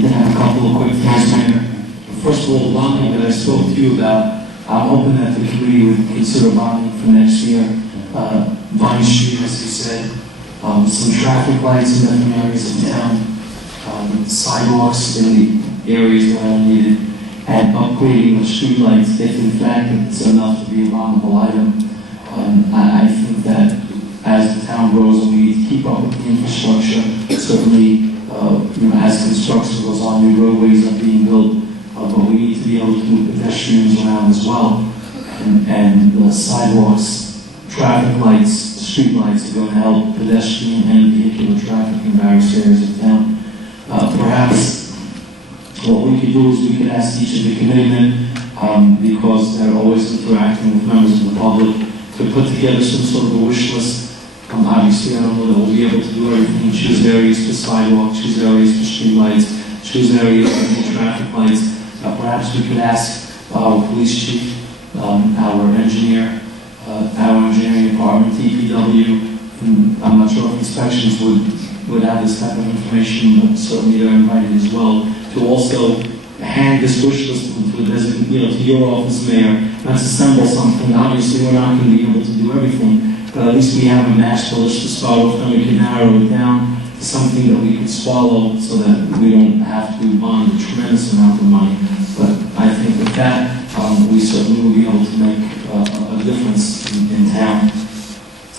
did have a couple of quick things, Mayor. First of all, the bonding that I spoke to you about, I'm hoping that the committee would consider bonding for next year. Vine Street, as you said, some traffic lights in different areas of town, sidewalks in the areas that are needed, and upgrading the street lights if in fact it's enough to be a bondable item. I think that as the town grows, we need to keep up with the infrastructure. Certainly, as construction goes on, new roadways are being built, but we need to be able to move pedestrians around as well. And the sidewalks, traffic lights, street lights are going to help pedestrian and vehicular traffic in various areas of town. Perhaps what we could do is we could ask each of the committeemen, because they're always interacting with members of the public, to put together some sort of a wish list. Obviously, I don't know that we'll be able to do everything. Choose areas for sidewalks, choose areas for street lights, choose areas for new traffic lights. Perhaps we could ask our police chief, our engineer, our engineering department, DPW, and I'm not sure if inspections would have this type of information, but certainly they're invited as well, to also hand this wish list to your office, Mayor. Let's assemble something. Obviously, we're not going to be able to do everything, but at least we have a master list to start with, and we can narrow it down to something that we can swallow so that we don't have to bond a tremendous amount of money. But I think with that, we certainly will be able to make a difference in town.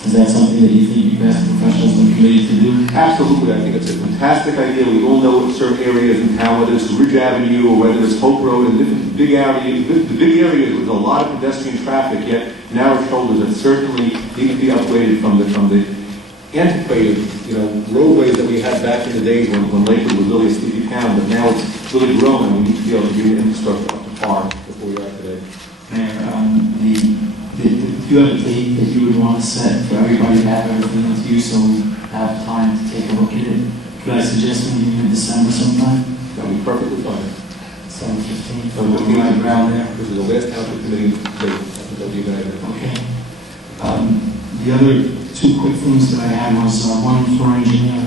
Is that something that you think you ask professionals in the committee to do? Absolutely. I think it's a fantastic idea. We all know certain areas in town, whether it's Ridge Avenue or whether it's Hope Road and different big areas, the big areas with a lot of pedestrian traffic, yet narrow shoulders that certainly need to be upgraded from the antiquated, roadways that we had back in the days when Lakewood was really a sleepy town, but now it's really grown and we need to be able to get the infrastructure up to par before we are today. Mayor, do you have a date that you would want to set for everybody to have everything with you so we have time to take a look at it? Could I suggest maybe in December sometime? That would be perfectly fine. 7:15. So we'll be right around there. This is the last township committee date. I think that'll be a good idea. Okay. The other two quick things that I had was one for engineer.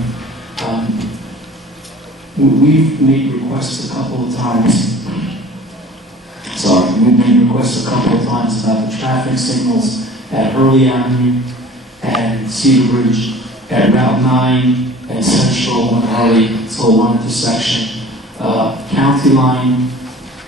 We've made requests a couple of times. We've made requests a couple of times about the traffic signals at Hurley Avenue and Cedar Ridge, at Route 9 and Central and Hurley, so one intersection, County Line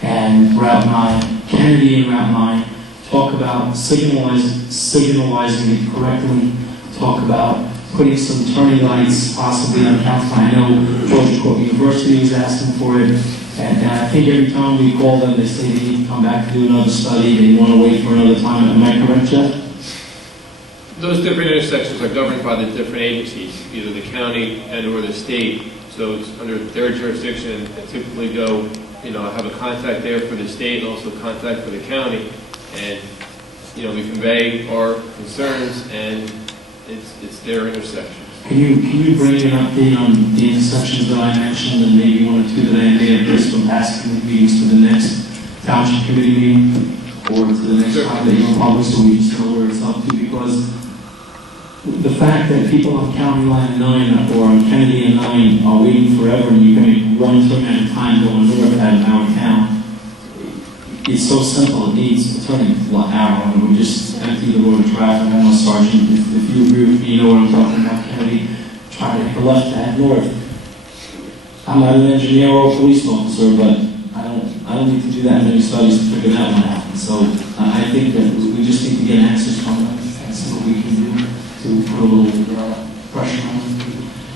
and Route 9, Kennedy and Route 9, talk about signalizing it correctly, talk about putting some turning lights possibly on County Line. I know Georgia Court University is asking for it. And I think every time we call them, they say they need to come back to do another study. They want to wait for another time. Am I correct, Jeff? Those different intersections are governed by the different agencies, either the county and or the state. So it's under their jurisdiction, and typically go, have a contact there for the state and also contact for the county. And, we convey our concerns, and it's their intersection. Can you bring an update on the intersections that I mentioned and maybe one or two that I may have missed from past committee meetings to the next township committee meeting or to the next time that you're public so we just know where it's up to? Because the fact that people on County Line 9 or on Kennedy and 9 are waiting forever and you're going to run through at a time going north out of our town, it's so simple. It needs a turning arrow, and we just empty the road of traffic. I know, Sergeant, if you agree with me, you know what I'm talking about, Kennedy. Try to take a left to head north. I'm not an engineer or a police officer, but I don't need to do that many studies to figure that one out. So I think that we just need to get answers from them and see what we can do to put a little